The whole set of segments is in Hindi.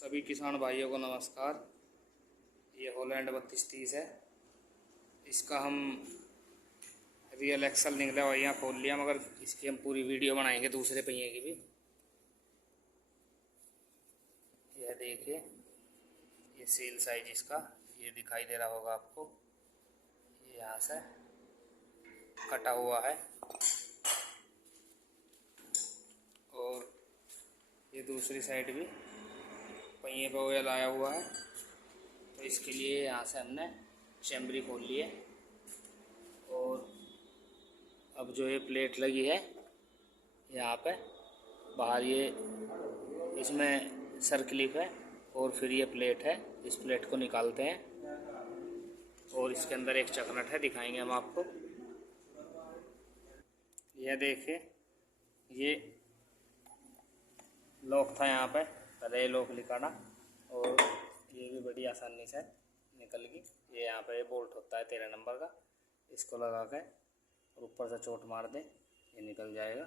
सभी किसान भाइयों को नमस्कार। ये हॉलैंड 3230 है। इसका हम रियल एक्सल निकला और यहाँ खोल लिया, मगर इसकी हम पूरी वीडियो बनाएंगे दूसरे पहिए की भी। यह देखिए, ये सेल साइज इसका ये दिखाई दे रहा होगा आपको। ये यहाँ से कटा हुआ है और ये दूसरी साइड भी पहिए पे ऑयल आया हुआ है। तो इसके लिए यहाँ से हमने चैम्बरी खोल ली है और अब जो ये प्लेट लगी है यहाँ पे बाहर, ये इसमें सर क्लिप है और फिर ये प्लेट है। इस प्लेट को निकालते हैं और इसके अंदर एक चकनट है, दिखाएंगे हम आपको। यह देखिए, ये लॉक था यहाँ पे, पहले ये लॉक निकाला और ये भी बड़ी आसानी से निकल गई। ये यहाँ पे बोल्ट होता है 13 नंबर का, इसको लगा के और ऊपर से चोट मार दे, ये निकल जाएगा।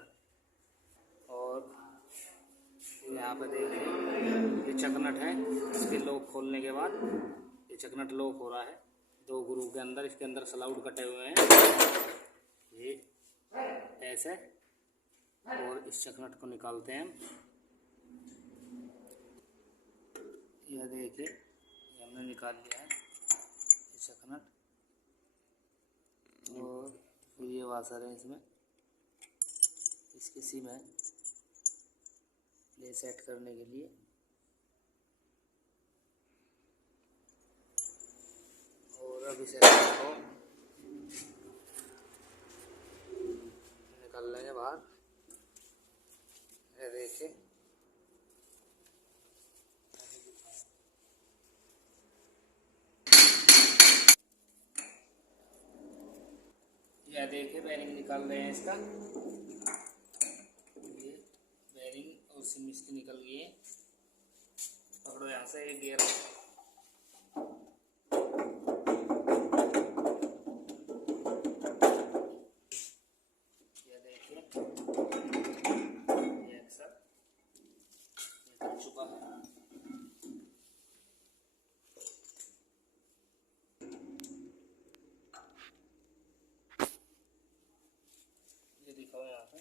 और यहाँ पे देखिए, ये चकनट है। इसके लॉक खोलने के बाद ये चकनट लॉक हो रहा है 2 ग्रुप के अंदर। इसके अंदर स्लाउड कटे हुए हैं, ये ऐसे। और इस चकनट को निकालते हैं हम। यह देखिए, ये हमने निकाल लिया है ये चकनट। और फिर ये वाशर है, इसमें इसकी सिम है ये सेट करने के लिए। और अब इसे को निकाल लेंगे बाहर। ये देखिए, यह देखिए बेरिंग निकाल रहे हैं इसका। ये बेरिंग और सिम इसकी निकल गई है। पकड़ो यहाँ से, ये गियर ये देखिए, ये एक्सल निकल चुका है। ये दिखाओ यहाँ पे।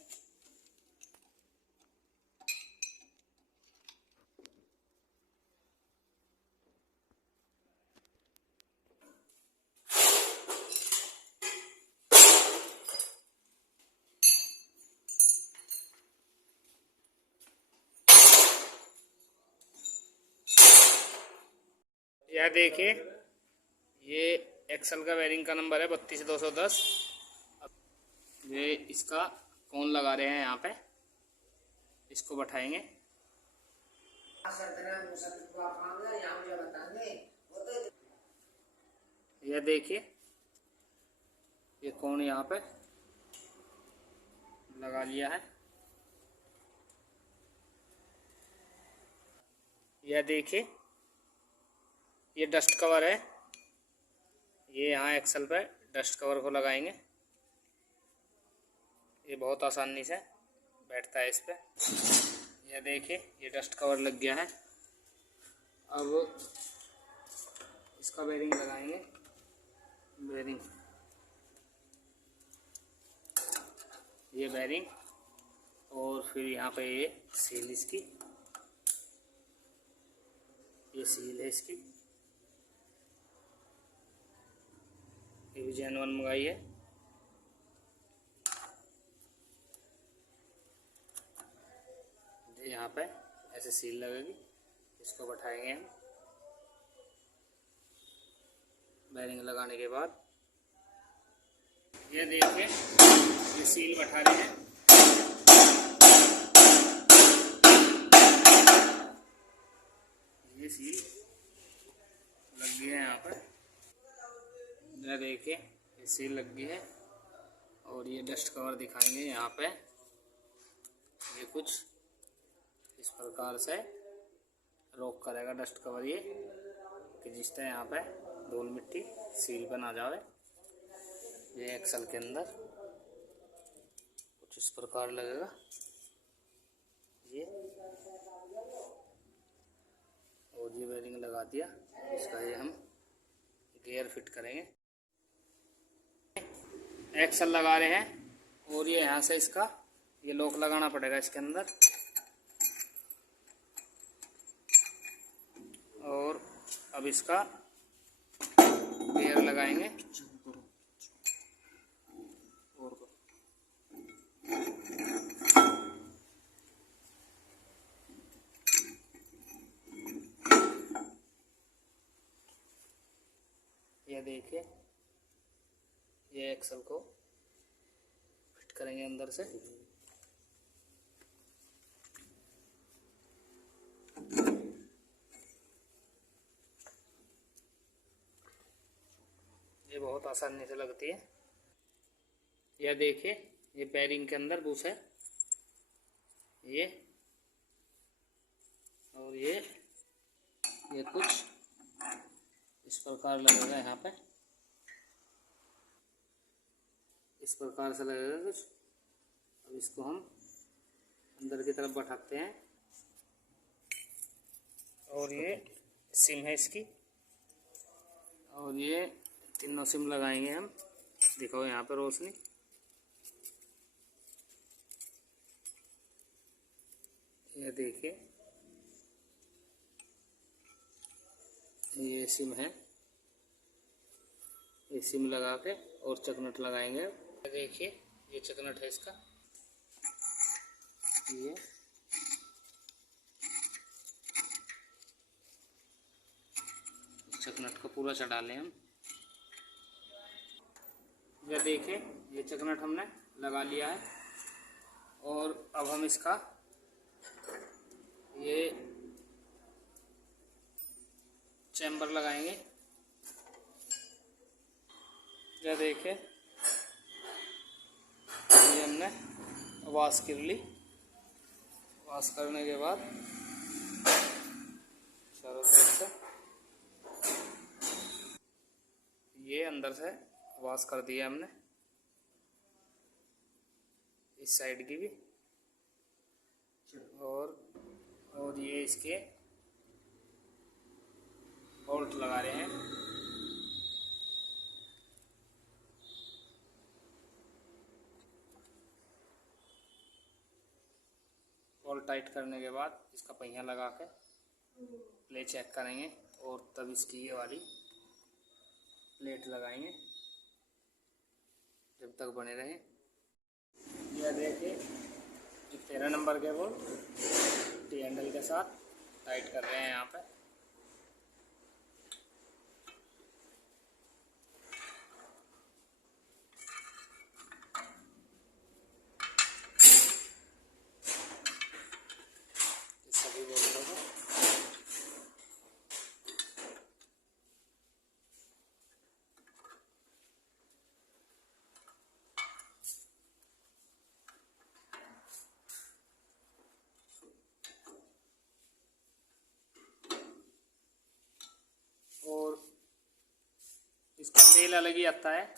यह देखिए, ये एक्सल का बेरिंग का नंबर है 32,210। ये इसका कौन लगा रहे हैं यहाँ पे, इसको बैठाएंगे। यह देखिए, ये कौन यहाँ पे लगा लिया है। यह देखिए, ये डस्ट कवर है। ये यहाँ एक्सल पे डस्ट कवर को लगाएंगे। ये बहुत आसानी से बैठता है इस पे। ये देखिए, ये डस्ट कवर लग गया है। अब इसका बेरिंग लगाएंगे। बेरिंग, ये बेरिंग और फिर यहाँ पे ये सील इसकी, ये सील है इसकी। ये भी जेन 1 मंगाई है। यहाँ पे ऐसे सील लगेगी, इसको बैठाएंगे हम। बेरिंग लगाने के बाद ये देखिए, ये सील बैठा रहे हैं। ये सील लग गई है यहाँ पर। ये देखिए, ये सील लग गई है। और ये डस्ट कवर दिखाएंगे यहाँ पे। ये कुछ इस प्रकार से रोक करेगा डस्ट कवर ये, कि जिससे यहाँ पे धूल मिट्टी सील पे ना जाए। ये एक्सल के अंदर कुछ इस प्रकार लगेगा। ये और ये बेरिंग लगा दिया। इसका ये हम गियर फिट करेंगे। एक्सल लगा रहे हैं और ये यहाँ से इसका ये लॉक लगाना पड़ेगा इसके अंदर। और अब इसका गियर लगाएंगे। ये देखिए, ये एक्सल को फिट करेंगे अंदर से। ये बहुत आसानी से लगती है। यह देखिए, ये बेरिंग के अंदर बुश है ये, और ये कुछ इस प्रकार लगेगा। यहाँ पे इस प्रकार से लगेगा कुछ। अब इसको हम अंदर की तरफ बैठाते हैं और ये सिम है इसकी, और ये तीनों सिम लगाएंगे हम। दिखाओ यहाँ पे रोशनी। ये देखिए, ये सिम है। ये सिम लगा के और चकनट लगाएंगे। देखिए, ये चकनट है इसका। ये चकनट को पूरा चढ़ा लें हम। ये देखिए, ये चकनट हमने लगा लिया है। और अब हम इसका ये चैम्बर लगाएंगे। ये देखिए, ये हमने वॉश कर ली। वॉश करने के बाद चारों तरफ से ये अंदर से वॉश कर दिया हमने, इस साइड की भी। और ये इसके बोल्ट लगा रहे हैं। बोल्ट टाइट करने के बाद इसका पहिया लगा के प्ले चेक करेंगे और तब इसकी ये वाली प्लेट लगाएंगे जब तक बने रहे। यह देखिए, 13 नंबर के बोल्ट टी हैंडल के साथ टाइट कर रहे हैं यहाँ पे। सभी बोल्टों को इसका तेल अलग ही आता है,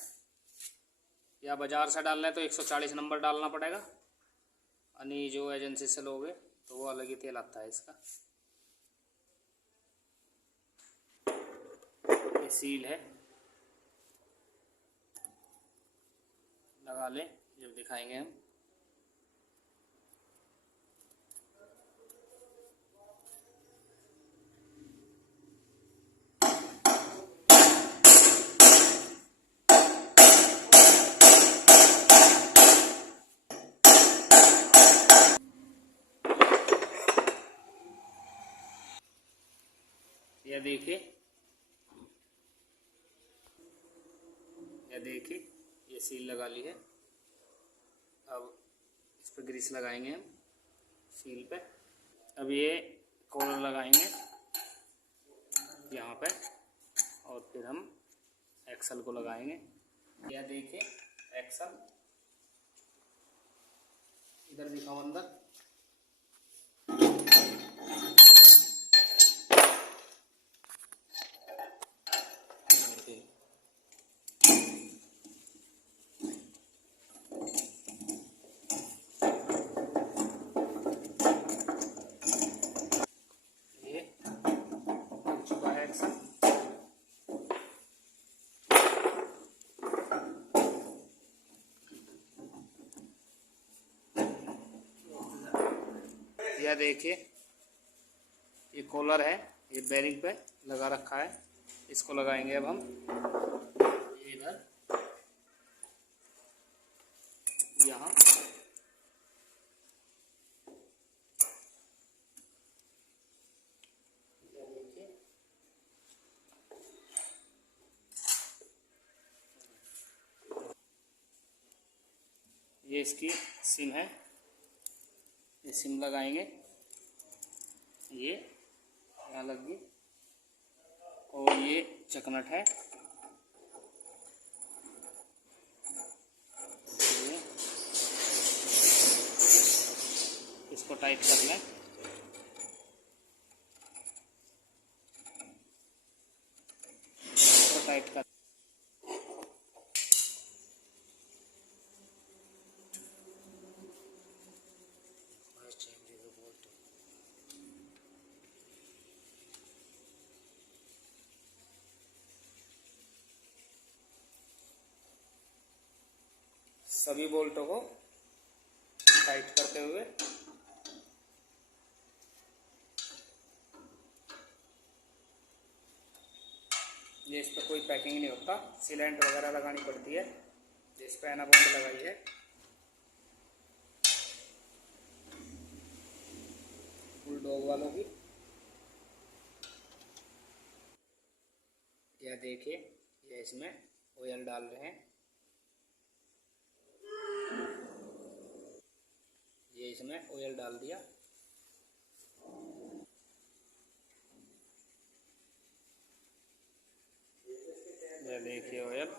या बाज़ार से डालना है तो 140 नंबर डालना पड़ेगा, यानी जो एजेंसी से लोगे तो वो अलग ही तेल आता है इसका। ये सील है, लगा ले जब दिखाएंगे हम। यह देखिए, ये सील लगा ली है। अब इस पर ग्रीस लगाएंगे हम सील पे। अब ये कॉलर लगाएंगे यहाँ पे, और फिर हम एक्सल को लगाएंगे। यह देखिए एक्सल, इधर दिखाओ अंदर। ऐसा। यह देखिए ये कॉलर है, ये बेरिंग पे लगा रखा है, इसको लगाएंगे अब हम इधर यहाँ। ये इसकी सिम है, ये सिम लगाएंगे, ये यहाँ लग गई। और ये चकनट है, ये इसको टाइट कर लें। इसको टाइट कर सभी बोल्टों को टाइट करते हुए ये इस पर कोई पैकिंग नहीं होता, सिलेंट वगैरह लगानी पड़ती है। जिस पे एनाबॉन्ड लगाई है बुलडॉग वालों की। यह देखिए ये इसमें ऑयल डाल रहे हैं, ये इसमें ऑयल डाल दिया। यह देखिए ऑयल,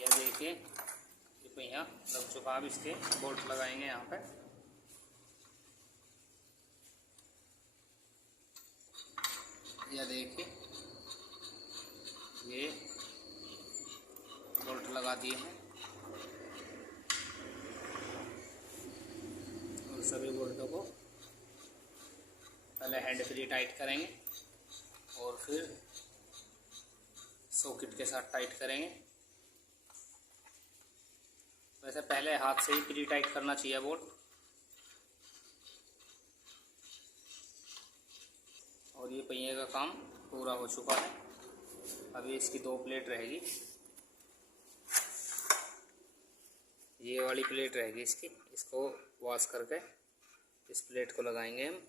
यह देखिए ये पहिया लग चुका। अब इसके बोल्ट लगाएंगे यहाँ पे। यह देखिए ये बोल्ट लगा दिए हैं और सभी बोल्टों को पहले हैंड फ्री टाइट करेंगे और फिर सॉकेट के साथ टाइट करेंगे। वैसे पहले हाथ से ही प्री टाइट करना चाहिए बोल्ट। और ये पहिए का काम पूरा हो चुका है। अभी इसकी 2 प्लेट रहेगी, ये वाली प्लेट रहेगी इसकी। इसको वॉश करके इस प्लेट को लगाएंगे हम।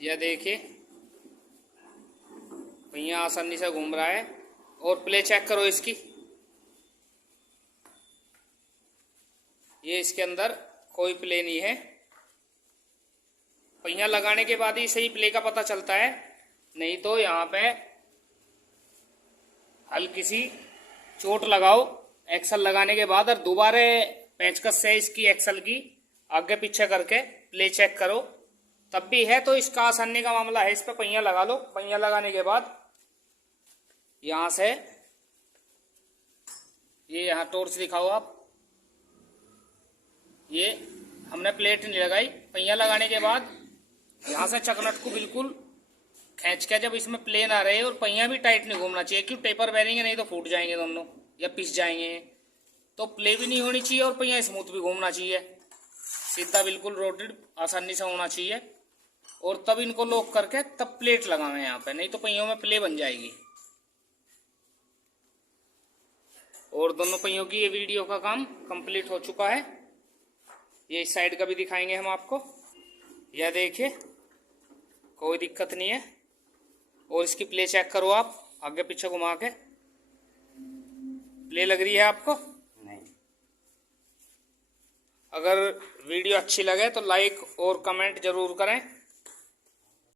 यह देखिए पहिया आसानी से घूम रहा है। और प्ले चेक करो इसकी, ये इसके अंदर कोई प्ले नहीं है। पहिया लगाने के बाद ही सही प्ले का पता चलता है, नहीं तो यहाँ पे हल्की सी चोट लगाओ एक्सल लगाने के बाद और दोबारा पेंचकस से इसकी एक्सल की आगे पीछे करके प्ले चेक करो, तब भी है तो इसका आसानी का मामला है। इस पे पहिया लगा लो। पहिया लगाने के बाद यहाँ से ये यहाँ टॉर्च दिखाओ आप, ये हमने प्लेट नहीं लगाई। पहिया लगाने के बाद यहाँ से चकनट को बिल्कुल खींच के, जब इसमें प्लेन आ रहे हैं और पहिया भी टाइट नहीं घूमना चाहिए, क्यों टेपर बेरिंग है, नहीं तो फूट जाएंगे दोनों या पिस जाएंगे। तो प्ले भी नहीं होनी चाहिए और पहिया स्मूथ भी घूमना चाहिए, सीधा बिल्कुल रोटेड आसानी से होना चाहिए। और तब इनको लॉक करके तब प्लेट लगावे यहाँ पे, नहीं तो पहियों में प्ले बन जाएगी। और दोनों पहियों की ये वीडियो का काम कंप्लीट हो चुका है। ये इस साइड का भी दिखाएंगे हम आपको। यह देखिए कोई दिक्कत नहीं है। और इसकी प्ले चेक करो आप, आगे पीछे घुमा के प्ले लग रही है आपको? नहीं। अगर वीडियो अच्छी लगे तो लाइक और कमेंट जरूर करें।